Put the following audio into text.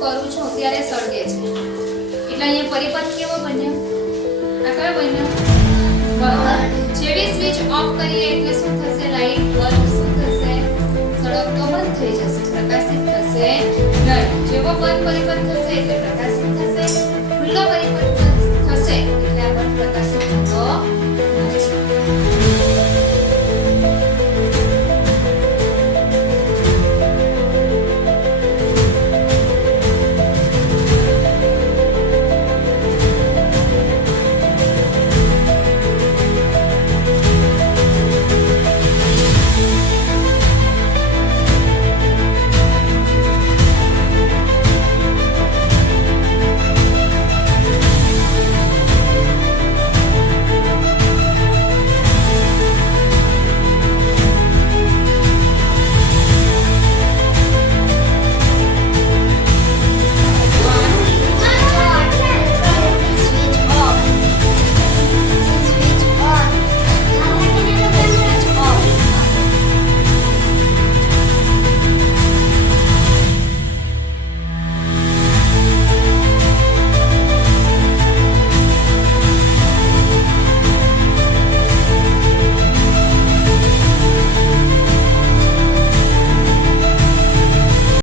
કરું છું ત્યારે સળગે છે. એટલે અહીંયા પરિપથ કેવો બન્યો? આ કયો બન્યો? બલ્બ. જેવી સ્વિચ ઓફ કરીએ એટલે શું થશે? લાઈટ બલ્બ શું થશે? સળગતો બંધ થઈ જશે, પ્રકાશિત થશે નહીં. જેવો બંધ પરિપથ થશે એટલે પ્રકાશિત થશે, ખુલ્લો પરિપથ થશે